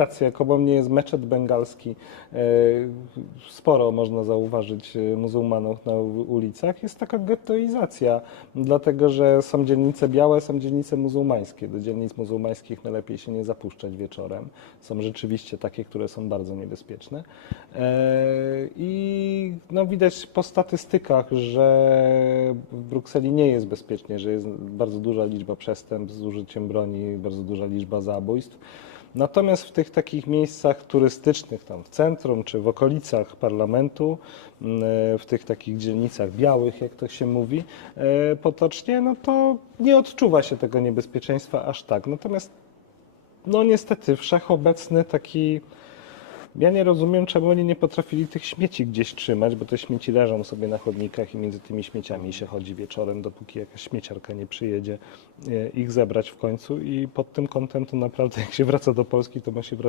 Racja, koło mnie jest meczet bengalski. E, Sporo można zauważyć e, muzułmanów na ulicach. Jest taka gettoizacja, dlatego że są dzielnice białe, są dzielnice muzułmańskie. Do dzielnic muzułmańskich najlepiej się nie zapuszczać wieczorem. Są rzeczywiście takie, które są bardzo niebezpieczne. E, I no, widać po statystykach, że w Brukseli nie jest bezpiecznie, że jest bardzo duża liczba przestępstw z użyciem broni, bardzo duża liczba zabójstw. Natomiast w tych takich miejscach turystycznych, tam w centrum czy w okolicach parlamentu, m, e, w tych takich dzielnicach białych, jak to się mówi e, potocznie, no to nie odczuwa się tego niebezpieczeństwa aż tak. Natomiast no niestety wszechobecny taki. Ja nie rozumiem, czemu oni nie potrafili tych śmieci gdzieś trzymać, bo te śmieci leżą sobie na chodnikach i między tymi śmieciami się chodzi wieczorem, dopóki jakaś śmieciarka nie przyjedzie e, ich zebrać w końcu. I pod tym kątem to naprawdę, jak się wraca do Polski, to ma się wrażenie,